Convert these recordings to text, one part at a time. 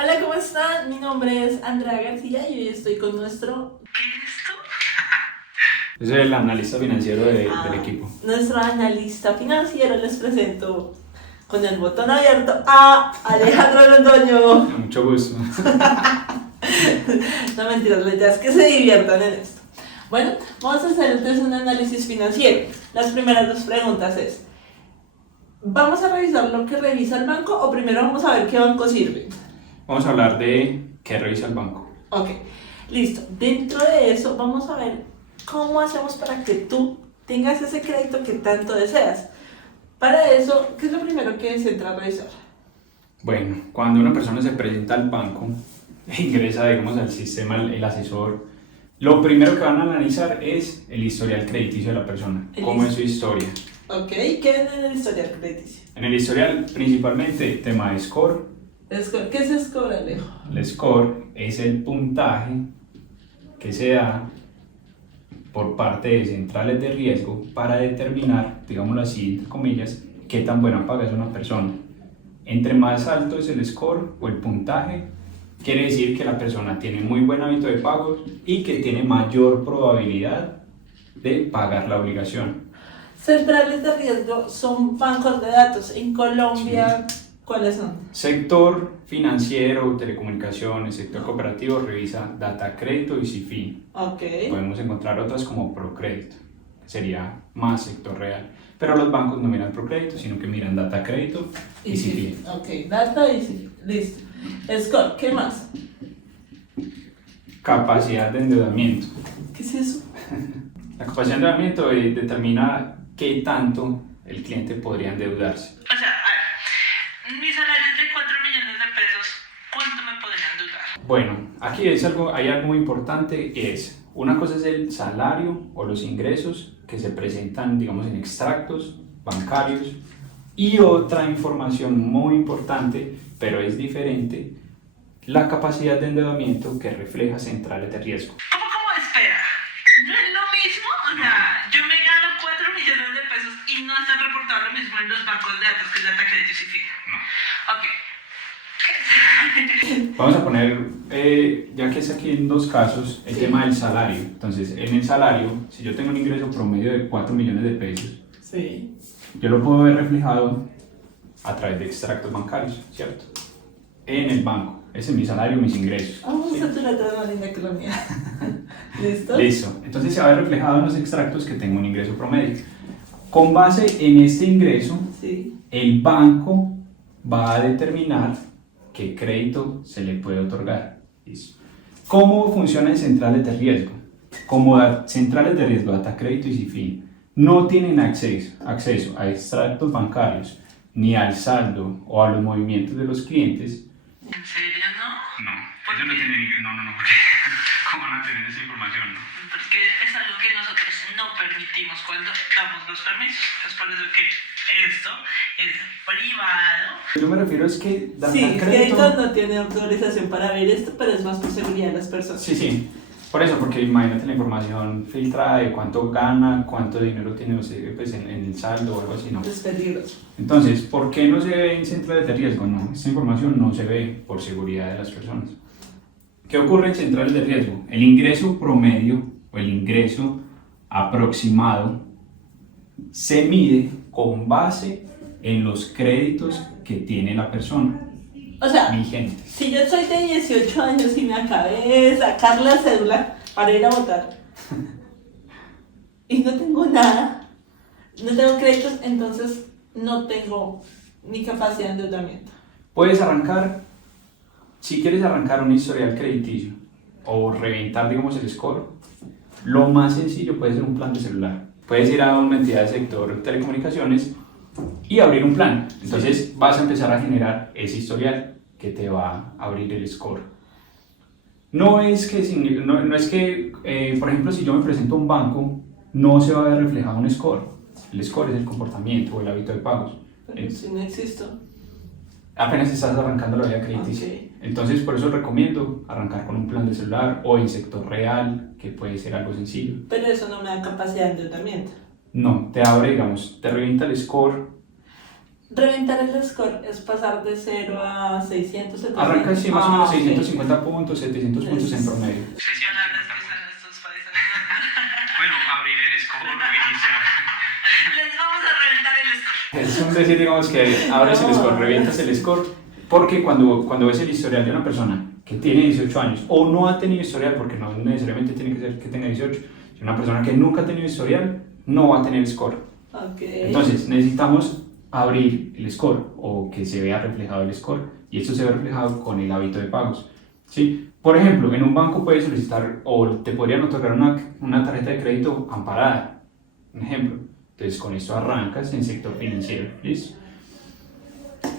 Hola, ¿cómo están? Mi nombre es Andrea García y hoy estoy con nuestro... ¿Qué es esto? Yo soy el analista financiero del equipo. Nuestro analista financiero. Les presento con el botón abierto a Alejandro Londoño. Mucho gusto. No, mentiras, la idea es que se diviertan en esto. Bueno, vamos a hacer entonces un análisis financiero. Las primeras dos preguntas es: ¿vamos a revisar lo que revisa el banco o primero vamos a ver qué banco sirve? Vamos a hablar de qué revisa el banco. Ok, listo. Dentro de eso vamos a ver cómo hacemos para que tú tengas ese crédito que tanto deseas. Para eso, ¿qué es lo primero que se entra a revisar? Bueno, cuando una persona se presenta al banco e ingresa, digamos, al sistema, el asesor, lo primero que van a analizar es el historial crediticio de la persona. ¿Cómo es su historia? Ok, ¿qué ven en el historial crediticio? En el historial, principalmente, tema de score. ¿Qué es score, Alejo? El score es el puntaje que se da por parte de centrales de riesgo para determinar, digámoslo así, entre comillas, qué tan buena paga es una persona. Entre más alto es el score o el puntaje, quiere decir que la persona tiene muy buen hábito de pagos y que tiene mayor probabilidad de pagar la obligación. Centrales de riesgo son bancos de datos. En Colombia, ¿cuáles son? Sector financiero, telecomunicaciones, sector cooperativo revisa Data Crédito y SIFI. Ok. Podemos encontrar otras como Procrédito, que sería más sector real. Pero los bancos no miran Procrédito, sino que miran Data Crédito y SIFI. Ok, data y SIFI. Listo. Score, ¿qué más? Capacidad de endeudamiento. ¿Qué es eso? La capacidad de endeudamiento determina qué tanto el cliente podría endeudarse. O sea, a ver, mi salario es de 4 millones de pesos, ¿cuánto me podrían endeudar? Bueno, aquí hay algo muy importante, es una cosa es el salario o los ingresos que se presentan, digamos, en extractos bancarios, y otra información muy importante, pero es diferente, la capacidad de endeudamiento que refleja centrales de riesgo. ¿Cómo? Espera, ¿no es lo mismo? O sea, yo me gano 4 millones de pesos y no están reportados lo mismo en los bancos de datos que es Data Crédito y SIFI. Ok. Vamos a poner, ya que es aquí en dos casos, el tema del salario. Entonces, en el salario, si yo tengo un ingreso promedio de 4 millones de pesos, Sí. yo lo puedo ver reflejado a través de extractos bancarios, ¿cierto? En el banco. Ese es mi salario, mis ingresos. Vamos ¿sí? a tu letra más linda que la mía. ¿Listo? Listo. Entonces se va a ver reflejado en los extractos que tengo un ingreso promedio. Con base en este ingreso, Sí. el banco va a determinar qué crédito se le puede otorgar. Listo. ¿Cómo funcionan centrales de riesgo? Como centrales de riesgo, Data Crédito y SIFI no tienen acceso a extractos bancarios ni al saldo o a los movimientos de los clientes. ¿En serio no? No, ellos no tienen, porque ¿cómo van a tener esa información? Porque es algo que nosotros no permitimos cuando damos los permisos. Es por eso que esto es privado. Yo me refiero es que Data Sí, Crédito... Crédito no tiene autorización para ver esto, pero es más por seguridad de las personas. Sí, por eso, porque imagínate la información filtrada de cuánto gana, cuánto dinero tiene, no sé, pues en el saldo o algo así, ¿no? Es peligroso. Entonces, ¿por qué no se ve en centrales de riesgo? No, esta información no se ve por seguridad de las personas. ¿Qué ocurre en centrales de riesgo? El ingreso promedio o el ingreso aproximado se mide con base en los créditos que tiene la persona O sea, vigentes. si yo soy de 18 años y me acabé de sacar la cédula para ir a votar y no tengo nada, no tengo créditos, entonces no tengo ni capacidad de endeudamiento. Puedes arrancar, si quieres arrancar un historial crediticio o reventar, digamos, el score, lo más sencillo puede ser un plan de celular. Puedes ir a una entidad del sector telecomunicaciones y abrir un plan. Entonces vas a empezar a generar ese historial que te va a abrir el score. No es que, por ejemplo, si yo me presento a un banco, no se va a ver reflejado un score. El score es el comportamiento o el hábito de pagos. Pero si no existo. Apenas estás arrancando la vida crediticia. Okay. Entonces, por eso recomiendo arrancar con un plan de celular o en sector real, que puede ser algo sencillo. Pero eso no me da capacidad de endeudamiento. No, te abre, digamos, te revienta el score Reventar el score es pasar de 0 a 600, 700. Arranca así más o menos ok. 650 puntos, 700 puntos en promedio. Bueno, abrir el score, iniciar. Les vamos a reventar el score. Es un decir, digamos, que abres el score, revientas el score, porque cuando ves el historial de una persona que tiene 18 años o no ha tenido historial, porque no necesariamente tiene que ser que tenga 18, si una persona que nunca ha tenido historial no va a tener score. Okay. Entonces necesitamos abrir el score o que se vea reflejado el score, y esto se ve reflejado con el hábito de pagos, ¿sí? Por ejemplo, en un banco puedes solicitar o te podrían otorgar una tarjeta de crédito amparada, un ejemplo. Entonces con esto arrancas en sector financiero, ¿listo?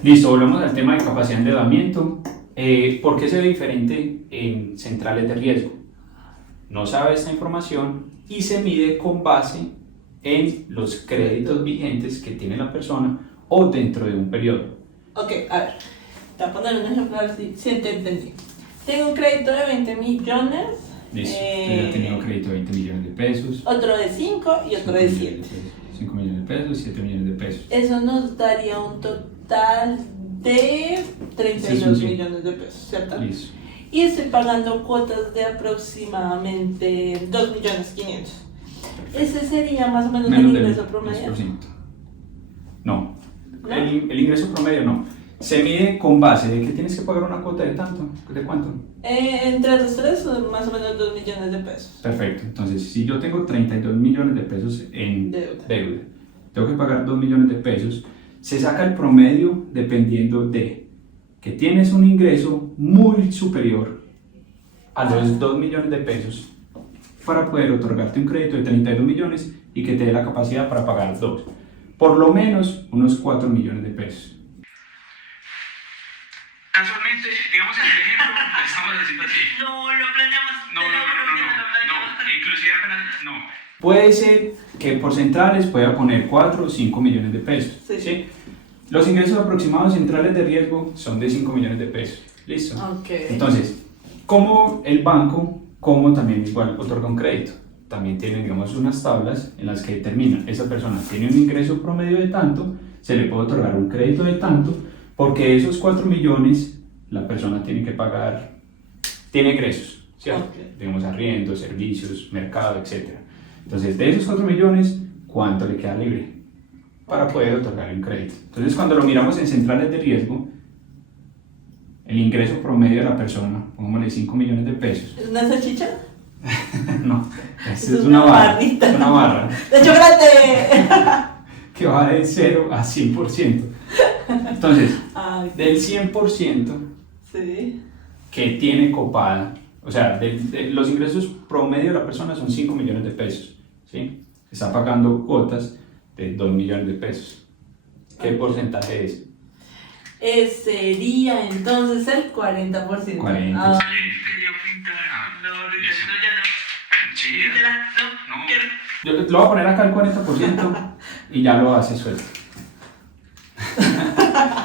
Listo, volvemos al tema de capacidad de endeudamiento. ¿Por qué se ve diferente en centrales de riesgo? No sabe esta información y se mide con base en los créditos vigentes que tiene la persona o dentro de un periodo. Ok, a ver, te voy a poner un ejemplo a ver si te entendí. Tengo un crédito de 20 millones. Listo, yo he tenido un crédito de 20 millones de pesos. Otro de 5 y otro de 7. 5 millones de pesos, 7 millones de pesos. Eso nos daría un total de 32 Sí. millones de pesos, ¿cierto? Listo. Y estoy pagando cuotas de aproximadamente 2.500.000. Ese sería más o menos el Menos del ingreso promedio. 10%. No, ¿No? el ingreso promedio no. Se mide con base de que tienes que pagar una cuota de tanto, ¿de cuánto? Entre los tres son más o menos 2 millones de pesos. Perfecto, entonces si yo tengo 32 millones de pesos en Deuda. deuda, tengo que pagar 2 millones de pesos, se saca el promedio dependiendo de que tienes un ingreso muy superior a los 2 millones de pesos para poder otorgarte un crédito de 32 millones y que te dé la capacidad para pagar 2, por lo menos unos 4 millones de pesos. Casualmente, digamos en el ejemplo, lo estamos haciendo así. No, lo planeamos. No, inclusive apenas, no. Puede ser que por centrales pueda poner 4 o 5 millones de pesos. Sí. ¿Sí? Los ingresos aproximados centrales de riesgo son de 5 millones de pesos. ¿Listo? Ok. Entonces, como el banco, como también igual otorga un crédito, también tienen, digamos, unas tablas en las que determinan, esa persona tiene un ingreso promedio de tanto, se le puede otorgar un crédito de tanto, porque esos 4 millones la persona tiene que pagar, tiene ingresos, ¿cierto? Okay. Digamos, arriendo, servicios, mercado, etc. Entonces, de esos 4 millones, ¿cuánto le queda libre para poder otorgar un crédito? Entonces, cuando lo miramos en centrales de riesgo, el ingreso promedio de la persona, pongámosle 5 millones de pesos. ¿Es una salchicha? No, Es es una una barra. barrita. Es una barra ¡De chocolate! que va de 0 a 100%. Entonces, Ay, del 100% sí. que tiene copada, o sea, de los ingresos promedio de la persona son 5 millones de pesos, ¿sí? Está pagando cuotas de 2 millones de pesos. ¿Qué porcentaje es? Sería entonces el 40%. 40. Ah, Quería pintar. No, ya no. Sí, no. Quiero. Yo lo voy a poner acá el 40% y ya lo hace suelto.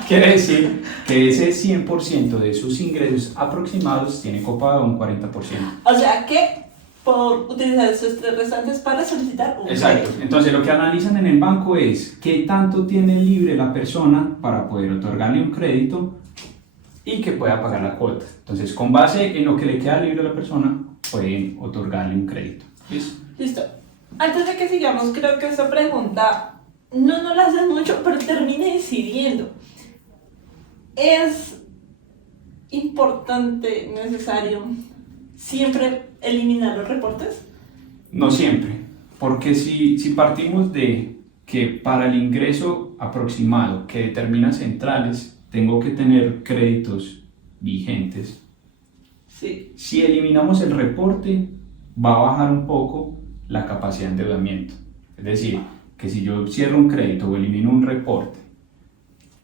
Quiere decir que ese 100% de sus ingresos aproximados tiene copado un 40%. o sea que por utilizar esos tres restantes para solicitar un Exacto. Entonces lo que analizan en el banco es qué tanto tiene libre la persona para poder otorgarle un crédito y que pueda pagar la cuota. Entonces, con base en lo que le queda libre a la persona, pueden otorgarle un crédito. ¿Listo? Listo. Antes de que sigamos, creo que esta pregunta no la hacen mucho, pero termine decidiendo. ¿Es importante, necesario, siempre eliminar los reportes? No siempre, porque si partimos de que para el ingreso aproximado que determina centrales, tengo que tener créditos vigentes, Sí. si eliminamos el reporte, va a bajar un poco la capacidad de endeudamiento. Es decir, que si yo cierro un crédito o elimino un reporte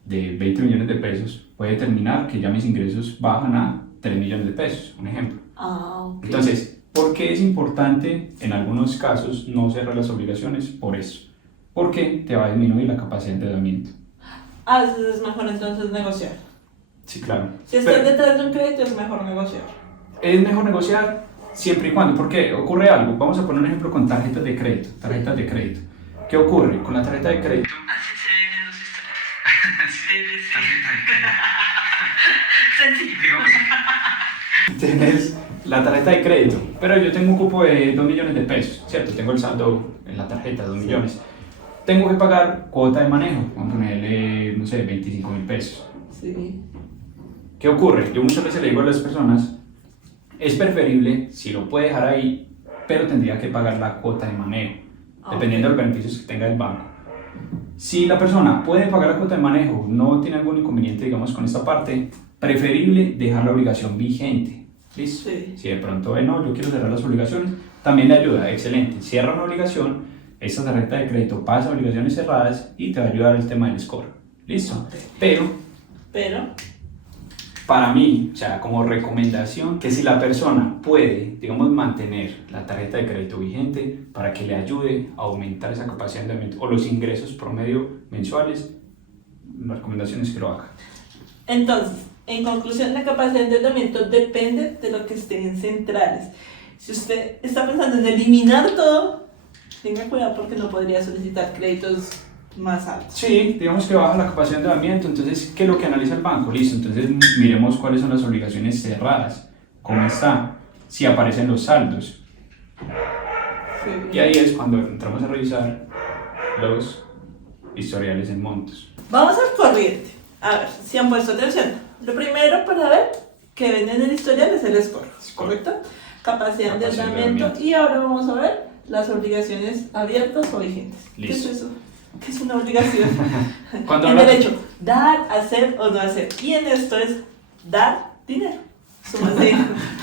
de 20 millones de pesos, puede determinar que ya mis ingresos bajan a 3 millones de pesos, un ejemplo. Ah, ok. Entonces, ¿por qué es importante en algunos casos no cerrar las obligaciones? Por eso. Porque te va a disminuir la capacidad de endeudamiento. A veces es mejor entonces negociar. Sí, claro. Si estás Pero detrás de un crédito es mejor negociar. es mejor negociar siempre y cuando, porque ocurre algo. Vamos a poner un ejemplo con tarjetas de crédito. Tarjetas de crédito. ¿Qué ocurre con la tarjeta de crédito? Así se ven en los historiales. Sencillo. Tienes la tarjeta de crédito, pero yo tengo un cupo de 2 millones de pesos, ¿cierto? Tengo el saldo en la tarjeta, 2 millones. Tengo que pagar cuota de manejo, vamos a ponerle, no sé, 25.000 pesos. Sí. ¿Qué ocurre? Yo muchas veces le digo a las personas, es preferible si lo puede dejar ahí, pero tendría que pagar la cuota de manejo, dependiendo de los beneficios que tenga el banco. Si la persona puede pagar la cuota de manejo, no tiene algún inconveniente, digamos, con esta parte, preferible dejar la obligación vigente. ¿Listo? Sí. Si de pronto ve, no, yo quiero cerrar las obligaciones, también le ayuda, excelente. Cierra una obligación, esta tarjeta de crédito pasa a obligaciones cerradas y te va a ayudar el tema del score. ¿Listo? Pero para mí, o sea, como recomendación, que si la persona puede, digamos, mantener la tarjeta de crédito vigente para que le ayude a aumentar esa capacidad de endeudamiento o los ingresos promedio mensuales, la recomendación es que lo haga. Entonces, en conclusión, la capacidad de endeudamiento depende de lo que estén centrales. Si usted está pensando en eliminar todo, tenga cuidado porque no podría solicitar créditos más altos. Sí, digamos que baja la capacidad de endeudamiento, entonces, ¿qué es lo que analiza el banco? Listo, entonces miremos cuáles son las obligaciones cerradas, cómo está, si aparecen los saldos. Sí. Y ahí es cuando entramos a revisar los historiales en montos. Vamos al corriente. A ver, si han puesto atención. Lo primero para ver que ven en el historial es el score, ¿correcto? Capacidad de endeudamiento. Y ahora vamos a ver las obligaciones abiertas o vigentes. Listo. ¿Qué es eso? ¿Qué es una obligación? Cuando En habla- derecho, dar, hacer o no hacer. Y en esto es dar dinero. Sumas de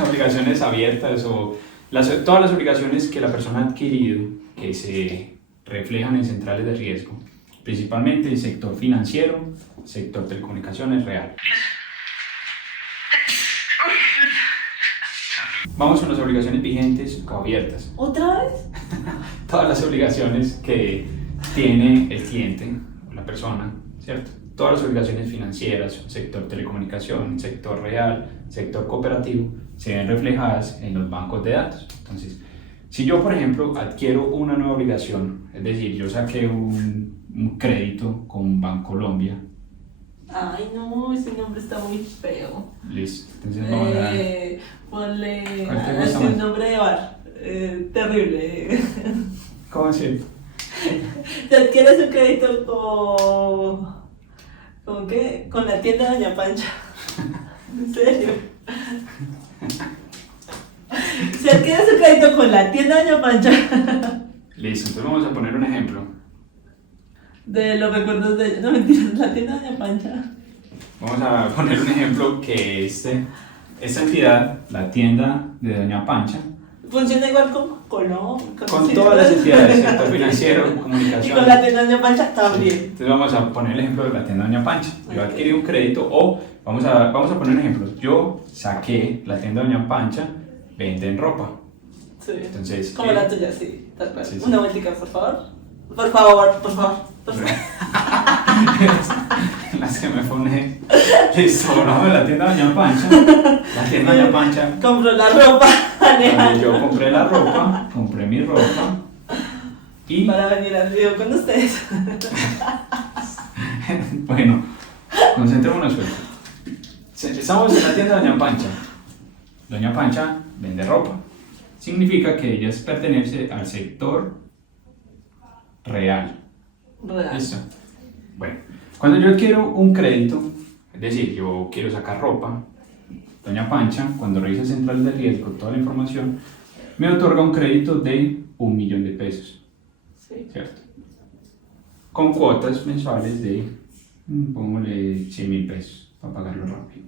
Obligaciones abiertas o todas las obligaciones que la persona ha adquirido que se reflejan en centrales de riesgo, principalmente el sector financiero, sector telecomunicaciones real. Vamos con las obligaciones vigentes o abiertas. ¿Otra vez? Todas las obligaciones que tiene el cliente, la persona, ¿cierto? Todas las obligaciones financieras, sector telecomunicación, sector real, sector cooperativo, se ven reflejadas en los bancos de datos. Entonces, si yo, por ejemplo, adquiero una nueva obligación, es decir, yo saqué un crédito con Bancolombia, Ay, no, ese nombre está muy feo. listo, entonces vamos a... Ponle ¿Cuál te gusta así un más? nombre de bar. Terrible. ¿Cómo decir? Te adquieres un crédito ¿con qué? Con la tienda de Doña Pancha. ¿En serio? Si adquieres un crédito con la tienda de Doña Pancha. Listo, entonces vamos a poner un ejemplo. De los recuerdos de... No, mentiras, la tienda de Doña Pancha. Vamos a poner un ejemplo que esta entidad, la tienda de Doña Pancha, Funciona igual con Colombia. con todas las entidades, sector financiero, Y con comunicación. la tienda de Doña Pancha también. Entonces vamos a poner el ejemplo de la tienda Doña Pancha. Yo adquirí un crédito o vamos a poner un ejemplo. Yo saqué la tienda Doña Pancha, venden ropa. Sí. Entonces, Como la tuya, sí. Tal cual. Sí, sí. Una vueltica, por favor. Por favor, por favor. Por favor. las que me pone listo, no, la tienda Doña Pancha. La tienda Doña Pancha. Compró la ropa, Cuando yo Alejandro. compré la ropa, compré mi ropa y Para venir al video con ustedes. bueno, concentrémonos suelto. Estamos en la tienda Doña Pancha. Doña Pancha vende ropa. Significa que ella pertenece al sector real. Real. ¿Listo? Bueno, cuando yo adquiero un crédito, es decir, yo quiero sacar ropa, Doña Pancha, cuando revisa central de riesgo, toda la información, me otorga un crédito de 1 millón de pesos, Sí. ¿cierto? Con cuotas mensuales de, pongámosle 100.000 pesos para pagarlo rápido.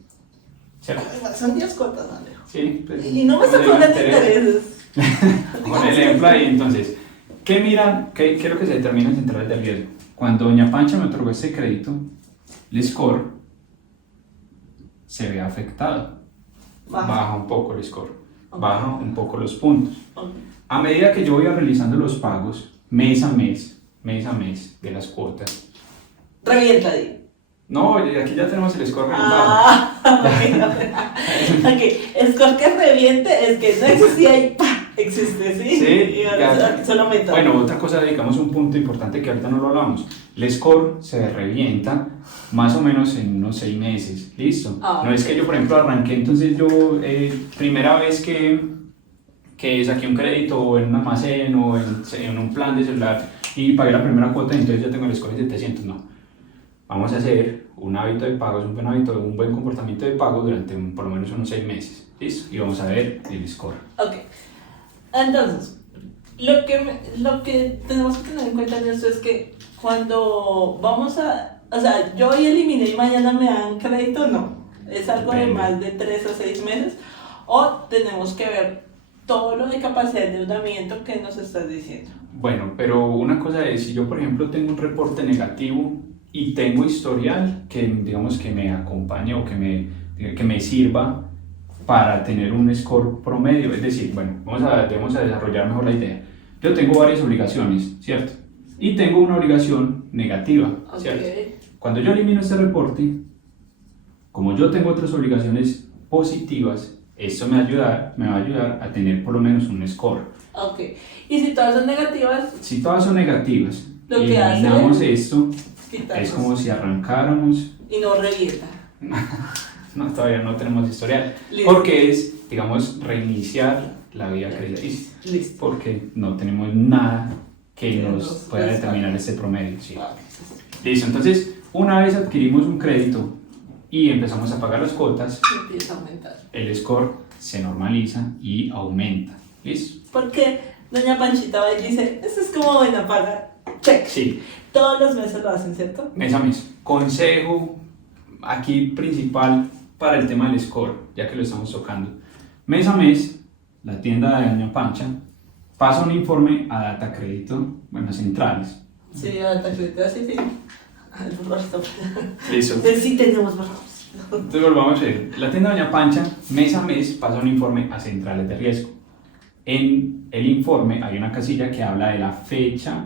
¿Cierto? Son 10 cuotas, Alejo. Sí, pues, Y no me está con el cobrando interés. intereses. Con el ejemplo ahí, entonces, ¿qué miran? ¿Qué es lo que se determina en centrales de riesgo? Cuando Doña Pancha me otorgó este crédito, el score se ve afectado. Baja un poco el score, Ok. baja un poco los puntos. Ok. A medida que yo voy realizando los pagos, mes a mes de las cuotas, Revienta ahí. no, aquí ya tenemos el score reventado. Ah, ok. Ok, score que reviente es que no existía y ¡pah! existe, ¿sí? Sí, Y ahora solo aumenta. Bueno, otra cosa, digamos un punto importante que ahorita no lo hablamos. El score se revienta más o menos en unos 6 meses, ¿listo? No es que yo, por ejemplo, arranqué, entonces yo, primera vez que saqué un crédito en un almacén o en un plan de celular y pagué la primera cuota y entonces ya tengo el score de 700, no. Vamos a hacer un hábito de pagos, un buen hábito, un buen comportamiento de pago durante por lo menos unos 6 meses, ¿listo? Y vamos a ver el score. Ok. Entonces, lo que tenemos que tener en cuenta en esto es que cuando vamos a, o sea, yo hoy eliminé y mañana me dan crédito, no. Es algo de más de 3 a 6 meses. O tenemos que ver todo lo de capacidad de endeudamiento que nos estás diciendo. Bueno, pero una cosa es, si yo por ejemplo tengo un reporte negativo y tengo historial que digamos que me acompañe o que me sirva para tener un score promedio, es decir, bueno, debemos a desarrollar mejor la idea. Yo tengo varias obligaciones, ¿cierto? Y tengo una obligación negativa, ¿cierto? Okay. Cuando yo elimino este reporte, como yo tengo otras obligaciones positivas, esto me va a ayudar a tener por lo menos un score. Ok. Y si todas son negativas, Si todas son negativas, lo que eliminamos hace esto, quitarnos. es como si arrancáramos. Y no revienta. No, todavía no tenemos historial. Listo. Porque es, digamos, reiniciar la vida crediticia. Listo. Porque no tenemos nada que Que nos nos pueda respalde. determinar este promedio. Sí. Ok. Listo, entonces, una vez adquirimos un crédito y empezamos a pagar las cuotas, Empieza a aumentar. el score se normaliza y aumenta. ¿Listo? Porque doña Panchita va y dice, esto es como buena paga. Check. Sí, Todos los meses lo hacen, ¿cierto? mes a mes. Consejo aquí principal para el tema del score, ya que lo estamos tocando. Mes a mes, la tienda de doña Pancha pasa un informe a Data Crédito, bueno, a centrales. Sí, hasta crédito, sí, sí. Ay, por favor, stop. Listo. Sí tenemos borrados. Entonces volvamos a ver. La tienda de doña Pancha, mes a mes, pasa un informe a centrales de riesgo. En el informe hay una casilla que habla de la fecha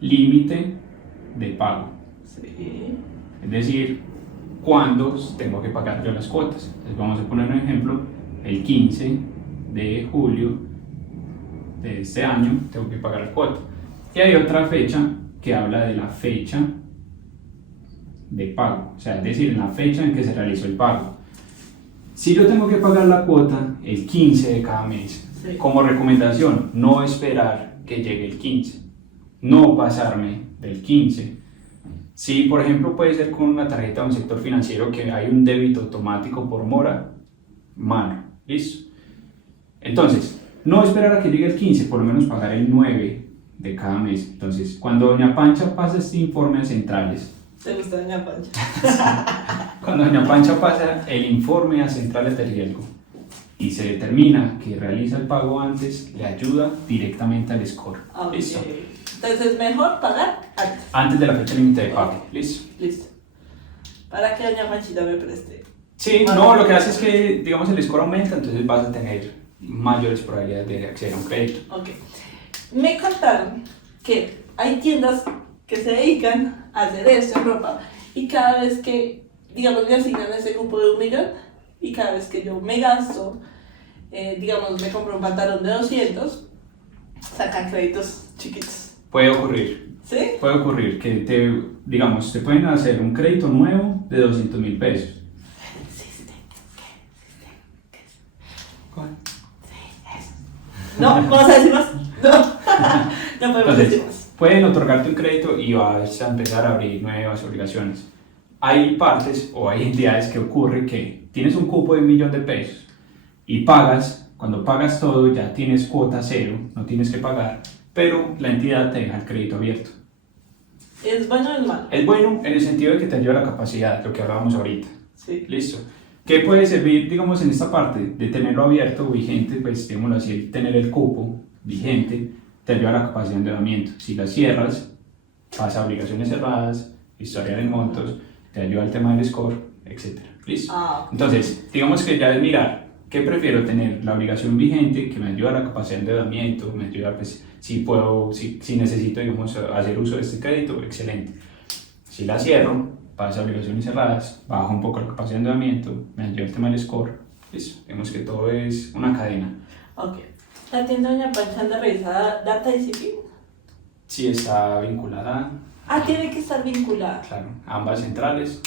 límite de pago. Sí. Es decir, cuándo tengo que pagar yo las cuotas. Entonces vamos a poner un ejemplo, el 15 de julio de este año tengo que pagar la cuota. Y hay otra fecha que habla de la fecha de pago, o sea, es decir, en la fecha en que se realizó el pago. Si yo tengo que pagar la cuota el 15 de cada mes, Sí. como recomendación, no esperar que llegue el 15, no pasarme del 15. Si, por ejemplo, puede ser con una tarjeta de un sector financiero que hay un débito automático por mora, malo, ¿listo? Entonces, no esperar a que llegue el 15, por lo menos pagar el 9 de cada mes. Entonces, cuando doña Pancha pasa este informe a centrales, ¿Te gusta doña Pancha? cuando doña Pancha pasa el informe a centrales de riesgo y se determina que realiza el pago antes, le ayuda directamente al score. Ok. ¿Listo? Entonces es mejor pagar antes. Antes de la fecha límite de pago. ¿Listo? Listo. Para que doña Panchita me preste. Sí, Vale. no, lo que hace es que, digamos, el score aumenta, entonces vas a tener mayores probabilidades de acceder a un crédito. Ok. Me contaron que hay tiendas que se dedican a hacer esto en ropa y cada vez que, digamos, me asignan ese grupo de 1 millón y cada vez que yo me gasto, digamos, me compro un pantalón de 200, sacan créditos chiquitos. Puede ocurrir. ¿Sí? Puede ocurrir que digamos, te pueden hacer un crédito nuevo de 200.000 pesos. Existe. ¿Qué es? ¿Cuál? No, vamos a decir más. No, no podemos decir más. Entonces, pueden otorgarte un crédito y vas a empezar a abrir nuevas obligaciones. Hay partes o hay entidades que ocurre que tienes un cupo de 1 millón de pesos y pagas, cuando pagas todo ya tienes cuota cero, no tienes que pagar, pero la entidad te deja el crédito abierto. ¿Es bueno o es malo? Es bueno en el sentido de que te ayuda a la capacidad, lo que hablábamos ahorita. Sí. Listo. ¿Qué puede servir, digamos, en esta parte de tenerlo abierto o vigente? Pues, digámoslo así, tener el cupo vigente te ayuda a la capacidad de endeudamiento. Si la cierras, pasa a obligaciones cerradas, historia de montos, te ayuda al tema del score, etc. ¿Listo? Ah, Entonces, digamos que ya es mirar, ¿qué prefiero tener? La obligación vigente que me ayuda a la capacidad de endeudamiento, me ayuda, pues, si necesito, digamos, hacer uso de este crédito, excelente. Si la cierro, pasa a obligaciones cerradas, baja un poco la capacidad de endeudamiento, me ayuda el tema del score, listo. Vemos que todo es una cadena. Ok. ¿La tienda Doña Pancha anda revisada Data y CIFIN? Si está vinculada, Tiene que estar vinculada. claro, a ambas centrales,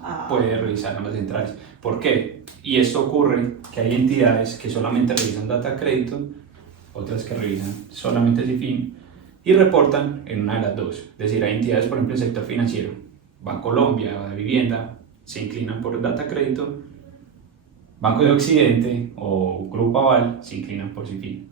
Ah, puede revisar ambas centrales. ¿Por qué? Y esto ocurre que hay entidades que solamente revisan data crédito, otras que revisan solamente CIFIN y reportan en una de las dos. Es decir, hay entidades, por ejemplo, el sector financiero, Bancolombia o de Vivienda, se inclinan por data crédito, Banco de Occidente o Grupo Aval se inclinan por CIFIN.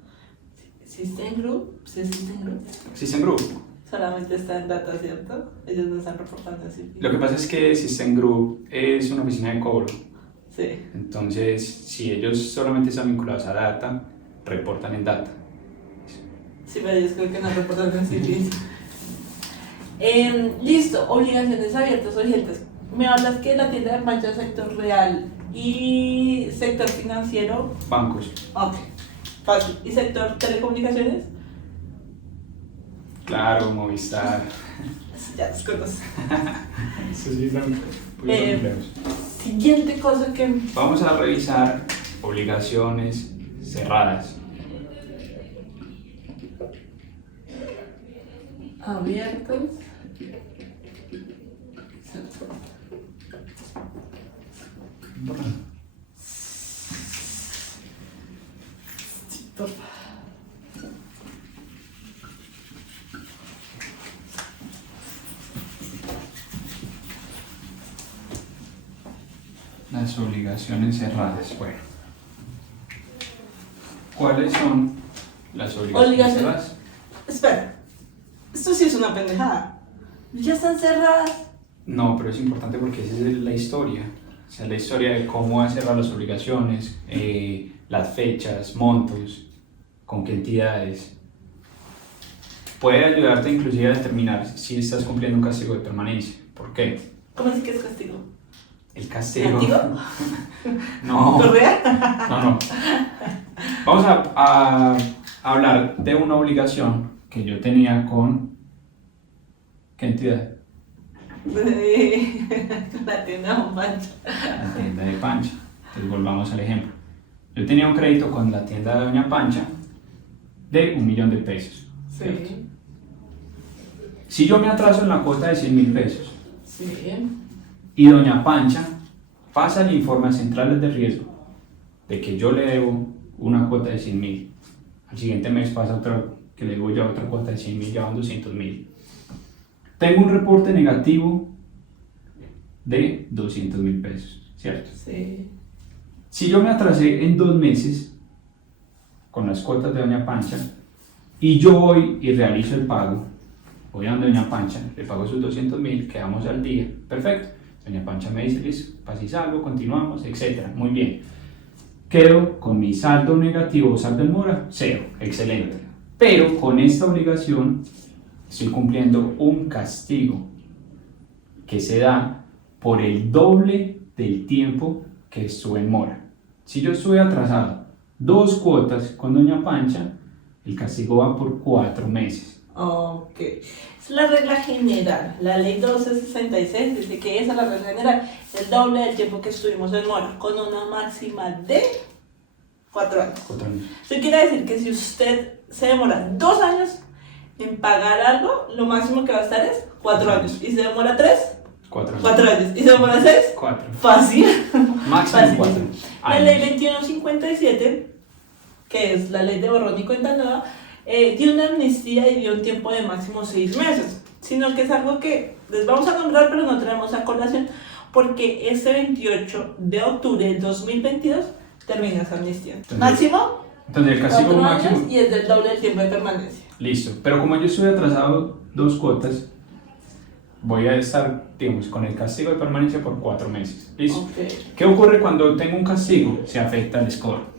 System Group, sí, System Group. System Group. Solamente está en Data, ¿cierto? Ellos no están reportando CIFIN. Lo que pasa es que System Group es una oficina de cobro. Sí. Entonces, si ellos solamente están vinculados a data, reportan en data. Sí, pero ellos creo que no reportan en CIFIN. Listo, obligaciones abiertas o urgentes. Me hablas que la tienda de Pancha es sector real y sector financiero. Bancos. Ok, fácil. ¿Y sector telecomunicaciones? Claro, Movistar. Ya los conozco. Eso sí son empleos. Siguiente cosa que... Vamos a revisar obligaciones cerradas. Abiertos. Stop. Las obligaciones cerradas. Bueno, ¿cuáles son las obligaciones cerradas? Espera, esto sí es una pendejada. Ya están cerradas. No, pero es importante porque esa es la historia. O sea, la historia de cómo ha cerrado las obligaciones, las fechas, montos, con qué entidades. Puede ayudarte inclusive a determinar si estás cumpliendo un castigo de permanencia. ¿Por qué? ¿Cómo es que es castigo? El castigo. ¿Castigo? No. ¿Correa? No. Vamos a hablar de una obligación que yo tenía con... ¿Qué entidad? La tienda de Pancha. La tienda de Pancha. Entonces volvamos al ejemplo. Yo tenía un crédito con la tienda de Doña Pancha de 1.000.000 de pesos. ¿cierto? Sí. Si yo me atraso en la cuota de 100.000 pesos Sí. y Doña Pancha pasa el informe a centrales de riesgo de que yo le debo una cuota de 100.000, al siguiente mes pasa otra que le debo ya otra cuota de 100.000, ya van 200.000. Tengo un reporte negativo de 200.000 pesos, ¿cierto? Sí. Si yo me atrasé en 2 meses con las cuotas de Doña Pancha y yo voy y realizo el pago, voy a donde Doña Pancha, le pago sus 200.000, quedamos al día, perfecto. Doña Pancha me dice, listo, paz y salvo, continuamos, etc. Muy bien. Quedo con mi saldo negativo o saldo en mora, 0, excelente. Pero con esta obligación estoy cumpliendo un castigo que se da por el doble del tiempo que estuve en mora. Si yo estuve atrasado 2 cuotas con Doña Pancha, el castigo va por 4 meses. Ok. Es la regla general. La ley 1266 dice que esa es la regla general. El doble del tiempo que estuvimos en mora, con una máxima de 4 años. 4 años. Eso quiere decir que si usted se demora 2 años en pagar algo, lo máximo que va a estar es 4 años. Y si se demora 3, 4 años. 4 años. Y se demora 6, 4. fácil. Máximo Fácil. 4 La ley años. 2157, que es la ley de borrón y cuenta nueva, dio una amnistía y dio un tiempo de máximo 6 meses. Sino que es algo que les vamos a nombrar, pero no traemos a colación, porque este 28 de octubre de 2022 termina esa amnistía. Entonces, Máximo Entonces el castigo 4 máximo. años y es del doble del tiempo de permanencia. Listo. Pero como yo estuve atrasado 2 cuotas, voy a estar, digamos, con el castigo de permanencia por 4 meses. ¿Listo? Ok. ¿Qué ocurre cuando tengo un castigo? Se afecta el score.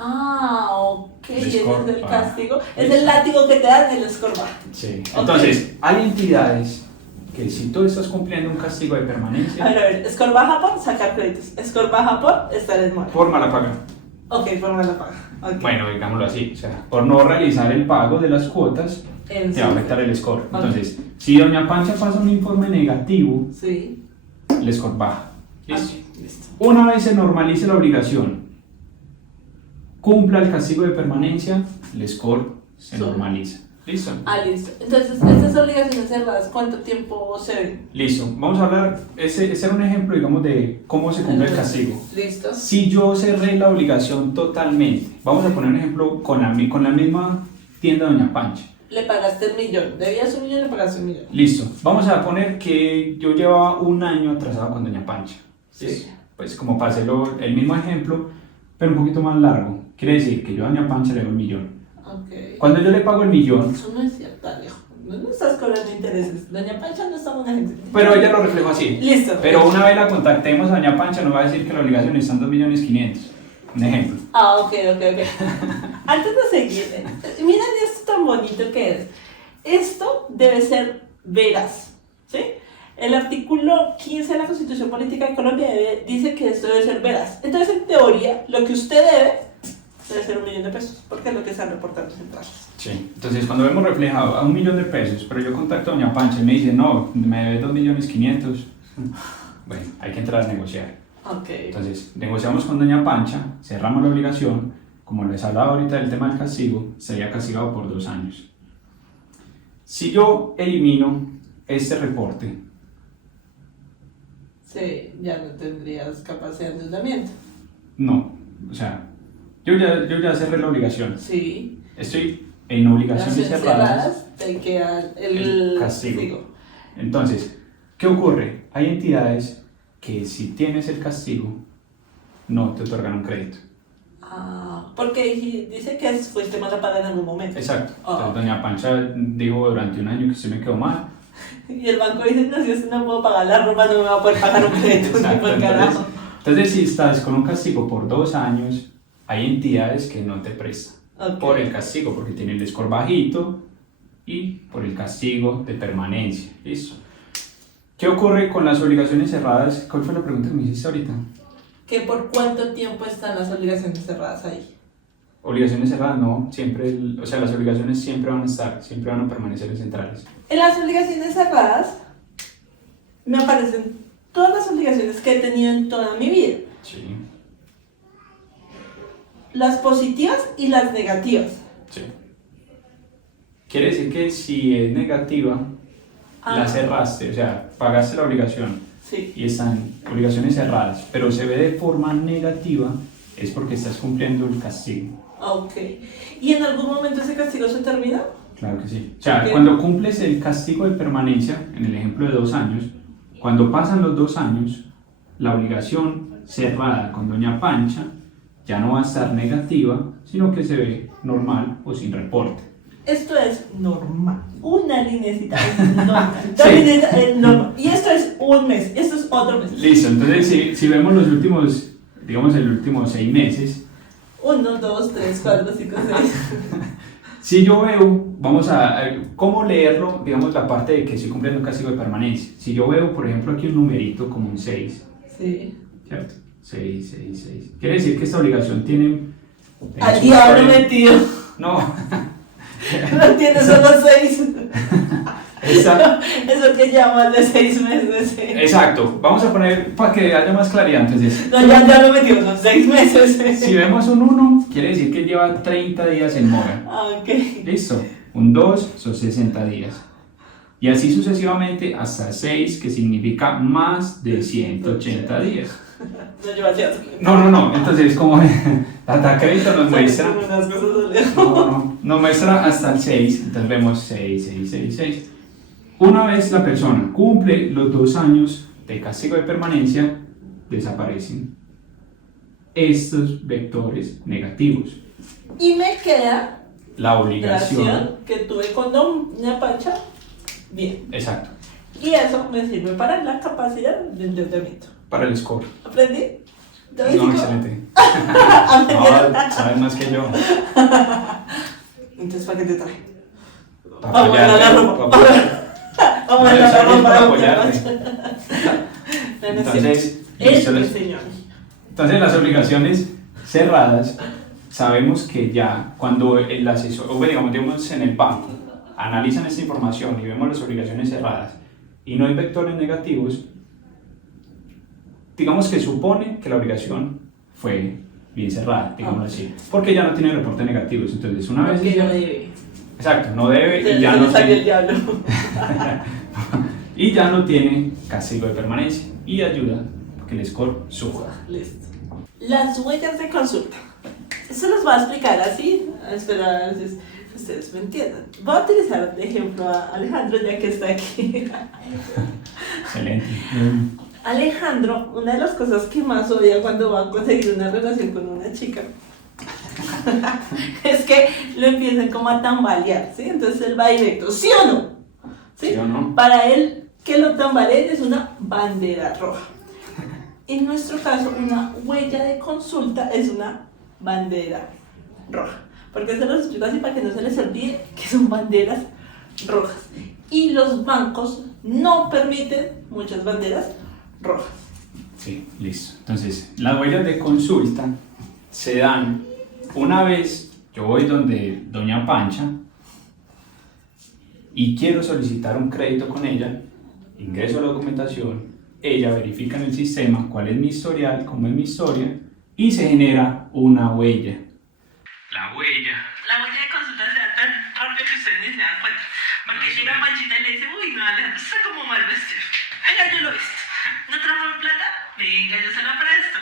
Ok, ese es Score el baja. castigo. Es el látigo que te dan el score baja. Sí. Ok. Entonces, hay entidades que si tú estás cumpliendo un castigo de permanencia, A ver, score baja por sacar créditos. Score baja por estar en mora. por mala paga. Ok, por mala paga. Okay. Bueno, digámoslo así, o sea, por no realizar el pago de las cuotas, En te va a sí. afectar el score. Entonces, si Doña Pancha pasa un informe negativo, Sí. el score baja. ¿Listo? Ok, listo. Una vez se normalice la obligación cumpla el castigo de permanencia, el score se Sube. normaliza. ¿Listo? Listo. Entonces, estas obligaciones cerradas, ¿cuánto tiempo se ven? Listo. Vamos a hablar, ese era un ejemplo, digamos, de cómo se cumple el castigo. Listo. Si yo cerré la obligación totalmente, vamos a poner un ejemplo con la misma tienda Doña Pancha. Le pagaste 1.000.000. Debías 1.000.000, le pagaste 1.000.000. Listo. Vamos a poner que yo llevaba un año atrasado con Doña Pancha. Sí. Pues como para hacerlo el mismo ejemplo, pero un poquito más largo. Quiere decir que yo a Doña Pancha le doy 1.000.000. Ok. Cuando yo le pago el 1.000.000, Eso no es cierto, Alejo. No estás cobrando intereses. Doña Pancha no está en una agencia. pero ella lo reflejó así. Listo. Pero una vez la contactemos a Doña Pancha, nos va a decir que la obligación están 2.500.000. Un ejemplo. Ok. Antes de seguir, miren esto tan bonito que es. Esto debe ser veraz, ¿sí? El artículo 15 de la Constitución Política de Colombia dice que esto debe ser veraz. Entonces, en teoría, lo que usted debe ser 1.000.000 pesos, porque es lo que están reportando centrales. Sí. Entonces, cuando vemos reflejado a 1.000.000 pesos, pero yo contacto a Doña Pancha y me dice, no, me debe 2.500.000, bueno, hay que entrar a negociar. Ok. Entonces, negociamos con Doña Pancha, cerramos la obligación, como les hablaba ahorita del tema del castigo, sería castigado por 2 años. Si yo elimino este reporte, Sí, ya no tendrías capacidad de endeudamiento. no, o sea, yo ya cerré la obligación, Sí. estoy en obligaciones Las cerradas, te queda el castigo. Entonces, ¿qué ocurre? Hay entidades que si tienes el castigo, no te otorgan un crédito. Porque dice que fuiste mala paga en algún momento. Exacto. Ah, Entonces, Doña Pancha dijo durante un año que se me quedó mal. Y el banco dice, no, si usted no puedo pagar la ropa, no me va a poder pagar un crédito. Ni Exacto, por carajo. entonces, si estás con un castigo por 2 años, hay entidades que no te prestan Ok. por el castigo, porque tienen el score bajito y por el castigo de permanencia. ¿Listo? ¿Qué ocurre con las obligaciones cerradas? ¿Cuál fue la pregunta que me hiciste ahorita? ¿Que por cuánto tiempo están las obligaciones cerradas ahí? Obligaciones cerradas, no, siempre, o sea, las obligaciones siempre van a estar, siempre van a permanecer en centrales. En las obligaciones cerradas me aparecen todas las obligaciones que he tenido en toda mi vida. Sí, Las positivas y las negativas. sí. Quiere decir que si es negativa, la cerraste, o sea, pagaste la obligación Sí. y están obligaciones cerradas, pero se ve de forma negativa, es porque estás cumpliendo el castigo. Ok. ¿Y en algún momento ese castigo se termina? Claro que sí. O sea, Ok. cuando cumples el castigo de permanencia, en el ejemplo de 2 años, cuando pasan los 2 años, la obligación cerrada con Doña Pancha ya no va a estar negativa, sino que se ve normal o sin reporte. Esto es normal. Una linecita es normal. Dos Sí. lineas es normal. Y esto es un mes. Esto es otro mes. Listo, entonces si vemos los últimos, digamos el último 6 meses, 1, 2, 3, 4, 5, 6. si yo veo, vamos a cómo leerlo, digamos la parte de que estoy cumpliendo un castigo de permanencia. Si yo veo, por ejemplo, aquí un numerito como un 6, Sí. ¿cierto? 6, 6, 6. Quiere decir que esta obligación tiene... Al sus diablo 40 metido. No, No tiene solo 6. esa, Eso que llaman de 6 meses. Sí. exacto. Vamos a poner para que haya más claridad. Entonces, No, ya lo metido, son 6 meses. si vemos un 1, quiere decir que lleva 30 días en mora. Ok. Listo. Un 2 son 60 días. Y así sucesivamente hasta 6, que significa más de 180 días. No lleva teatro. No. Entonces, como Data Crédito nos muestra, Unas cosas nos muestra hasta el 6. Entonces vemos 6, 6, 6, 6. Una vez la persona cumple los 2 años de castigo de permanencia, desaparecen estos vectores negativos. Y me queda La obligación. relación que tuve con Doña Pancha. Bien. Exacto. Y eso me sirve para la capacidad de endeudamiento. Para el score. ¿Aprendí? No, ¿Aprendí? excelente. ¿Aprendí? No, sabes más que yo. Entonces, ¿para qué te traje? Para Vamos a ver la ropa. Vamos a ver la ropa para para apoyarte. Entonces, listo, el señor. entonces las obligaciones cerradas, sabemos que ya cuando el asesor, o digamos en el banco, analizan esta información y vemos las obligaciones cerradas y no hay vectores negativos, digamos que supone que la obligación fue bien cerrada, digamos así, porque ya no tiene reporte negativos. Entonces, una vez... Porque no debe. Exacto, no debe Se y ya le no salió tiene, el diablo. y ya no tiene castigo de permanencia y ayuda a que el score suba. Listo. Las huellas de consulta. Eso los voy a explicar así. Espero a ver si ustedes me entiendan. Voy a utilizar de ejemplo a Alejandro ya que está aquí. Excelente. Alejandro, una de las cosas que más odia cuando va a conseguir una relación con una chica es que lo empiecen como a tambalear, ¿sí? Entonces él va directo, ¿sí o no? ¿Sí? ¿Sí o no? Para él, que lo tambaleen es una bandera roja. En nuestro caso, una huella de consulta es una bandera roja. Porque se los explico así para que no se les olvide que son banderas rojas. Y los bancos no permiten muchas banderas rojas. Sí, listo. Entonces, las huellas de consulta se dan una vez yo voy donde doña Pancha y quiero solicitar un crédito con ella, ingreso a la documentación, ella verifica en el sistema cuál es mi historial, cómo es mi historia y se genera una huella. La huella de consulta se da tan rápido que ustedes ni se dan cuenta. Porque llega Panchita y le dice, uy, no, Alejandro, está como mal vestido. Venga, yo lo he visto. ¿No trajo plata? Venga, yo se lo presto.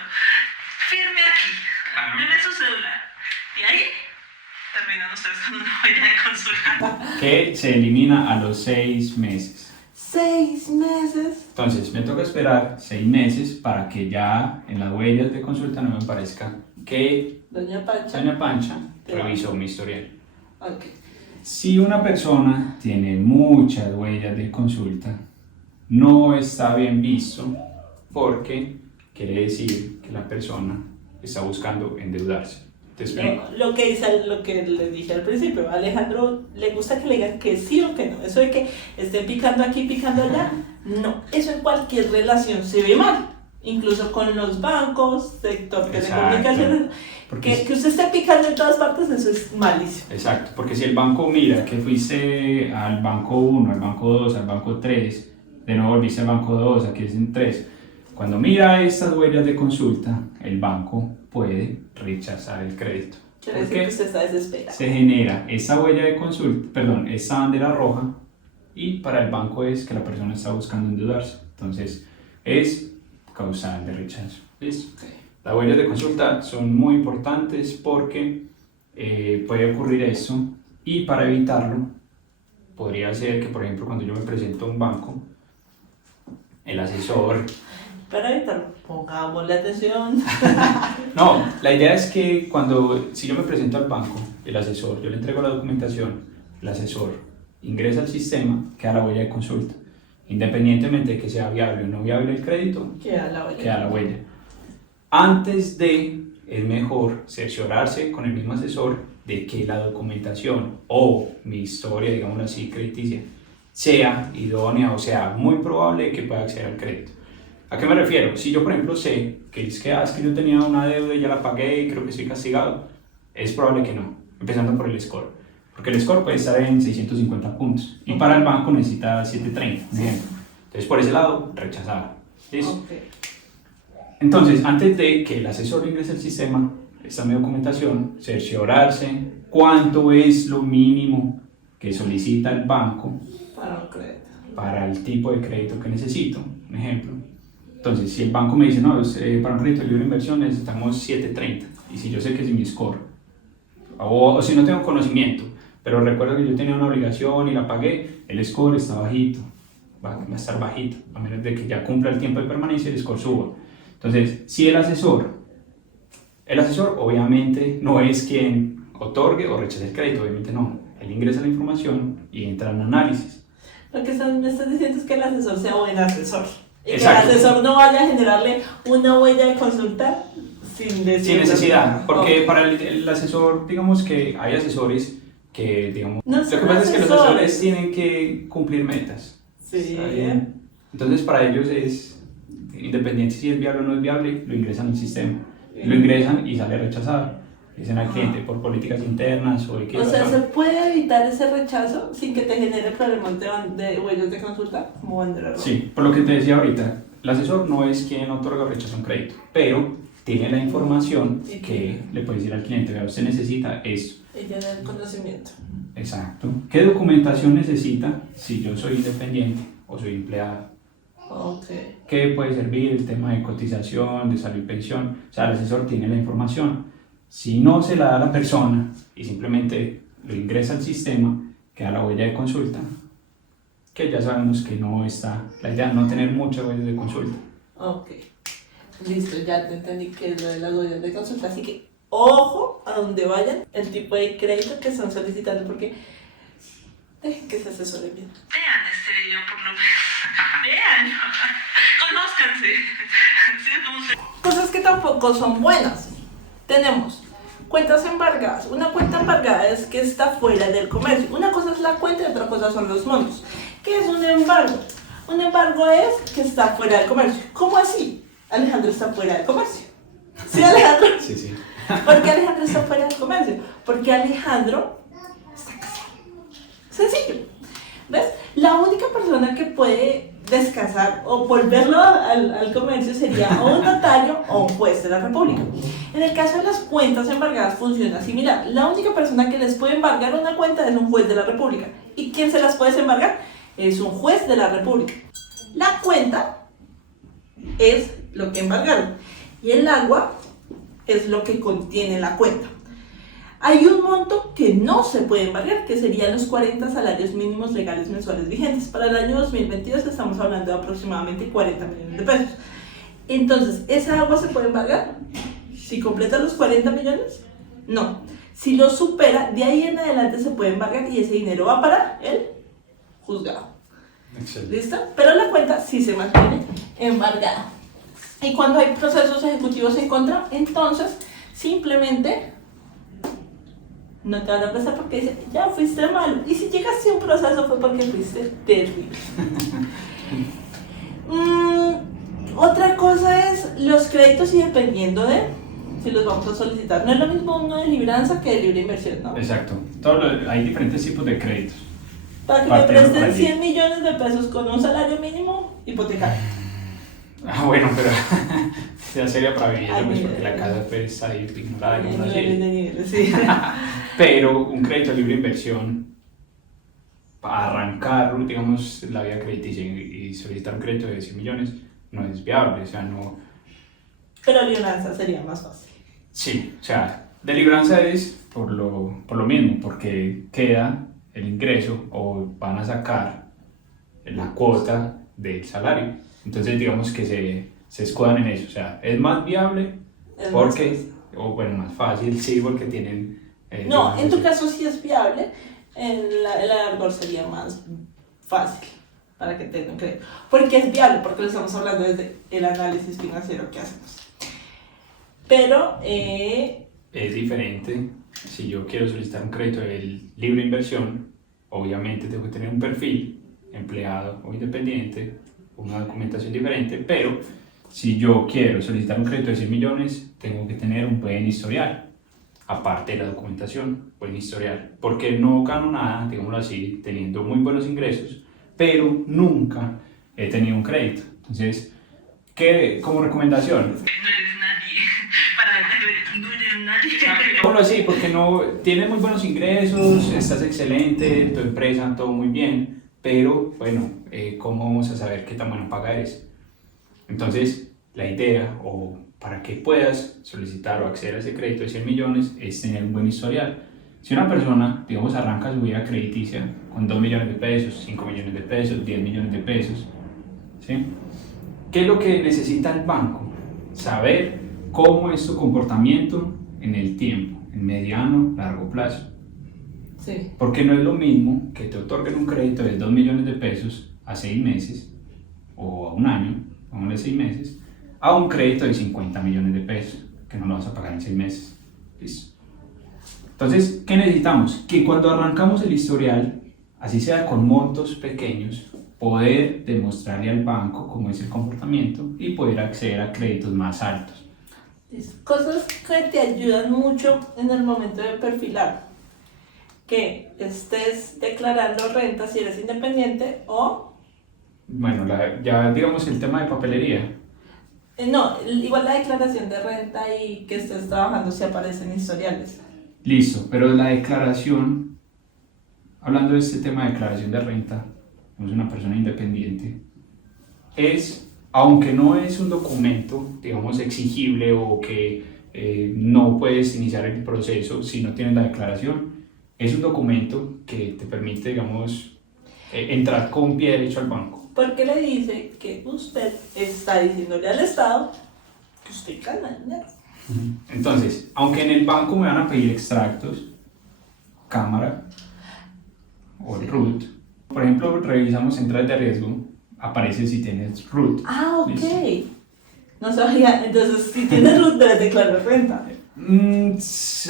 Firme aquí. Deme su celular. Y ahí terminan ustedes con una huella de consulta. Que se elimina a los 6 meses. 6 meses. Entonces, me toca esperar 6 meses para que ya en las huellas de consulta no me parezca que Doña Pancha. doña Pancha revisó mi historial. Ok. Si una persona tiene muchas huellas de consulta, no está bien visto porque quiere decir que la persona está buscando endeudarse. Te explico. Lo que les dije al principio, a Alejandro le gusta que le digan que sí o que no. Eso de que estén picando aquí, picando allá, no. Eso en cualquier relación se ve mal. Incluso con los bancos, sector telecomunicaciones. Que usted esté picando en todas partes, eso es malísimo. Exacto, porque si el banco mira que fuiste al banco 1, al banco 2, al banco 3, de nuevo volviste al banco 2, aquí es en 3, cuando mira estas huellas de consulta, el banco puede rechazar el crédito. Quiere decir que usted está desesperado. Se genera esa huella de consulta, perdón, esa bandera roja, y para el banco es que la persona está buscando endeudarse. Entonces, es causal de rechazo. ¿Listo? Okay. Las huellas de consulta son muy importantes porque puede ocurrir eso, y para evitarlo, podría ser que, por ejemplo, cuando yo me presento a un banco, el asesor... Para evitarlo, pongámosle atención. No, la idea es que si yo me presento al banco, el asesor, yo le entrego la documentación, el asesor ingresa al sistema, queda la huella de consulta. Independientemente de que sea viable o no viable el crédito, Queda la huella. Antes de, es mejor cerciorarse con el mismo asesor de que la documentación o mi historia, digamos así, crediticia, sea idónea o sea muy probable que pueda acceder al crédito. ¿A qué me refiero? Si yo, por ejemplo, sé que es que yo tenía una deuda y ya la pagué y creo que estoy castigado, es probable que no, empezando por el score. Porque el score puede estar en 650 puntos y para el banco necesita 730, por ejemplo. Entonces, por ese lado, rechazado. ¿Listo? Okay. Entonces, antes de que el asesor ingrese al sistema, esta mi documentación, cerciorarse cuánto es lo mínimo que solicita el banco Para un crédito. para el tipo de crédito que necesito, un ejemplo. Entonces, si el banco me dice, no, para un crédito de libre inversión necesitamos 730, y si yo sé que es mi score, o si no tengo conocimiento, pero recuerdo que yo tenía una obligación y la pagué, el score está bajito, va a estar bajito, a menos de que ya cumpla el tiempo de permanencia, el score suba. Entonces, si el asesor obviamente no es quien otorgue o rechace el crédito, obviamente no, él ingresa la información y entra en análisis. Lo que me estás diciendo es que el asesor sea buen asesor. Y Exacto. que el asesor no vaya a generarle una huella de consulta sin necesidad, porque para el asesor, digamos que hay asesores que, digamos, No lo que son pasa es que los asesores. asesores tienen que cumplir metas. Sí. ¿Está bien? Entonces, para ellos es independiente si es viable o no es viable, lo ingresan al sistema. Lo ingresan y sale rechazado. Dicen al cliente por políticas internas o de O sea, ¿se puede evitar ese rechazo sin que te genere problemas de huellas de consulta como bandera roja? Sí, por lo que te decía ahorita, el asesor no es quien otorga o rechaza un crédito, pero tiene la información ¿Y que le puede decir al cliente, vea, usted necesita esto. Ella da el conocimiento. Exacto. ¿Qué documentación necesita si yo soy independiente o soy empleado? Ok. ¿Qué puede servir el tema de cotización, de salud y pensión? O sea, el asesor tiene la información. Si no se la da a la persona y simplemente lo ingresa al sistema, queda la huella de consulta, que ya sabemos que no está, la idea es no tener muchas huellas de consulta. Ok. Listo, ya te entendí que es lo de las huellas de consulta. Así que ojo a donde vayan, el tipo de crédito que están solicitando, porque dejen que se asesoren bien. Vean este video por lo menos. Vean. Conózcanse. Sí, como se... Cosas que tampoco son buenas. Tenemos cuentas embargadas. Una cuenta embargada es que está fuera del comercio. Una cosa es la cuenta y otra cosa son los montos. ¿Qué es un embargo? Un embargo es que está fuera del comercio. ¿Cómo así? Alejandro está fuera del comercio. ¿Sí, Alejandro? Sí, sí. ¿Por qué Alejandro está fuera del comercio? Porque Alejandro está casado. Sencillo. ¿Ves? La única persona que puede descasar o volverlo al comercio sería o un notario o un juez de la República. En el caso de las cuentas embargadas funciona similar. La única persona que les puede embargar una cuenta es un juez de la República. ¿Y quién se las puede embargar? Es un juez de la República. La cuenta es lo que embargaron y el agua es lo que contiene la cuenta. Hay un monto que no se puede embargar, que serían los 40 salarios mínimos legales mensuales vigentes. Para el año 2022 estamos hablando de aproximadamente 40 millones de pesos. Entonces, ¿esa agua se puede embargar? Si completa los 40 millones, no. Si lo supera, de ahí en adelante se puede embargar y ese dinero va para el juzgado. Excelente. ¿Listo? Pero la cuenta sí se mantiene embargada. Y cuando hay procesos ejecutivos en contra, entonces simplemente no te van a prestar porque dice, ya fuiste malo. Y si llegaste a un proceso fue porque fuiste terrible. Otra cosa es los créditos y dependiendo de si los vamos a solicitar. No es lo mismo uno de libranza que de libre inversión, ¿no? Exacto. Hay diferentes tipos de créditos. Para que me Partiendo por presten allí. 100 millones de pesos con un salario mínimo hipotecario. Ah, bueno, pero ya sería para vivir, Ay, pues, mira. porque la casa pues, está ahí ignorada, como Niveles así. de niveles, sí. Pero un crédito libre de inversión, para arrancar, digamos, la vida crediticia y solicitar un crédito de 100 millones, no es viable, o sea, no... Pero libranza sería más fácil. Sí, o sea, de libranza es por lo mismo, porque queda el ingreso o van a sacar la cuota del salario. Entonces, digamos que se escudan en eso, o sea, es más viable Es porque, más fácil. o bueno, más fácil, sí, porque tienen... No, digamos, en tu ese- caso sí es viable, en el árbol sería más fácil para que tengan un crédito. Porque es viable, porque lo estamos hablando desde el análisis financiero que hacemos. Pero, Es diferente. Si yo quiero solicitar un crédito de libre inversión, obviamente tengo que tener un perfil, empleado o independiente, una documentación diferente, pero si yo quiero solicitar un crédito de 100 millones, tengo que tener un buen historial, aparte de la documentación, buen historial, porque no gano nada, digámoslo así, teniendo muy buenos ingresos, pero nunca he tenido un crédito. Entonces, ¿qué como recomendación? No eres nadie. Para ver, no eres nadie. Digámoslo así, porque no tienes muy buenos ingresos, estás excelente, tu empresa, todo muy bien, pero bueno, ¿cómo vamos a saber qué tan buena paga eres? Entonces, la idea, o para que puedas solicitar o acceder a ese crédito de 100 millones, es tener un buen historial. Si una persona, digamos, arranca su vida crediticia con 2 millones de pesos, 5 millones de pesos, 10 millones de pesos, ¿sí? ¿Qué es lo que necesita el banco? Saber cómo es su comportamiento en el tiempo, en mediano, largo plazo. sí. Porque no es lo mismo que te otorguen un crédito de 2 millones de pesos a 6 meses o a un año, a unos 6 meses, a un crédito de 50 millones de pesos que no lo vas a pagar en 6 meses. ¿Listo? Entonces, ¿qué necesitamos? Que cuando arrancamos el historial, así sea con montos pequeños, poder demostrarle al banco cómo es el comportamiento y poder acceder a créditos más altos. Listo. Cosas que te ayudan mucho en el momento de perfilar. Que estés declarando renta si eres independiente o... Bueno, ya digamos el tema de papelería. No, igual la declaración de renta y que estés trabajando si aparecen historiales. Listo, pero la declaración, hablando de este tema de declaración de renta, somos una persona independiente, es, aunque no es un documento, digamos, exigible o que no puedes iniciar el proceso si no tienes la declaración, es un documento que te permite, digamos, entrar con pie derecho al banco. Porque le dice que usted está diciéndole al Estado que usted gana dinero. Entonces, aunque en el banco me van a pedir extractos, cámara o el RUT, por ejemplo, revisamos entradas de riesgo, aparece si tienes RUT. Ah, ok. ¿Listo? No sabía. Entonces, si tienes RUT, debes declarar renta.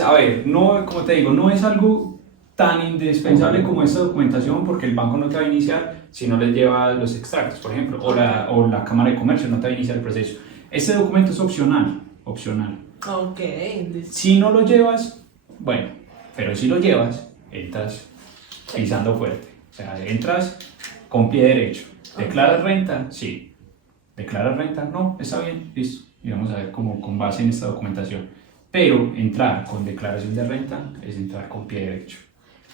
A ver, no, como te digo, no es algo tan indispensable como esta documentación porque el banco no te va a iniciar si no les lleva los extractos, por ejemplo, o la Cámara de Comercio no te va a iniciar el proceso. Este documento es opcional. Ok, listo. Si no lo llevas, bueno, pero si lo llevas, entras pisando fuerte. O sea, entras con pie derecho. ¿Declaras renta? Sí. ¿Declaras renta? No, está bien, listo. Y vamos a ver cómo con base en esta documentación. Pero entrar con declaración de renta es entrar con pie derecho.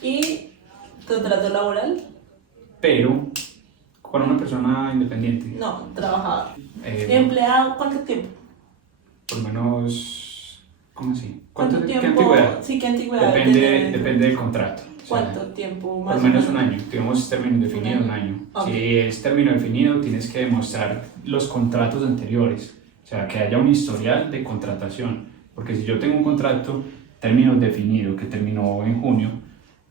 ¿Y contrato laboral? Pero para una persona independiente, No, trabajador. ¿Empleado cuánto tiempo? por lo menos, ¿cómo así? ¿Cuánto ¿Qué tiempo? antigüedad? Sí, ¿qué antigüedad? Depende del contrato. O sea, ¿Cuánto tiempo más? por lo menos un año. Tenemos término indefinido, Un un año. año. Ok. Si es término definido, tienes que demostrar los contratos anteriores. O sea, que haya un historial de contratación. Porque si yo tengo un contrato término definido que terminó en junio,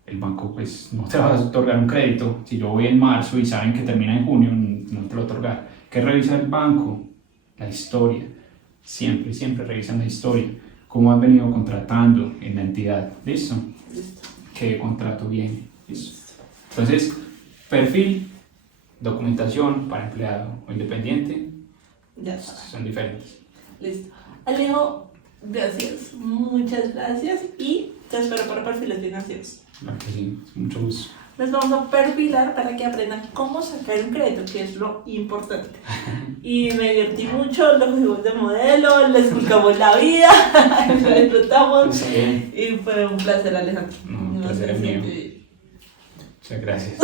el banco pues no te va a otorgar un crédito. Si yo voy en marzo y saben que termina en junio, no te lo va a otorgar. ¿Qué revisa el banco? La historia. Siempre revisan la historia. Cómo han venido contratando en la entidad. ¿Listo? Listo. ¿Qué contrato viene? ¿Listo? Entonces, perfil, documentación para empleado o independiente Ya está. son diferentes. Listo. Alejo, gracias. Muchas gracias. Y te espero para perfiles financieros. Claro que sí, mucho gusto. Nos vamos a perfilar para que aprendan cómo sacar un crédito, que es lo importante. Y me divertí mucho, los juegos de modelo, les explicamos la vida, lo disfrutamos. Sí. Y fue un placer, Alejandro. No, un placer sé es mío. si- Muchas gracias.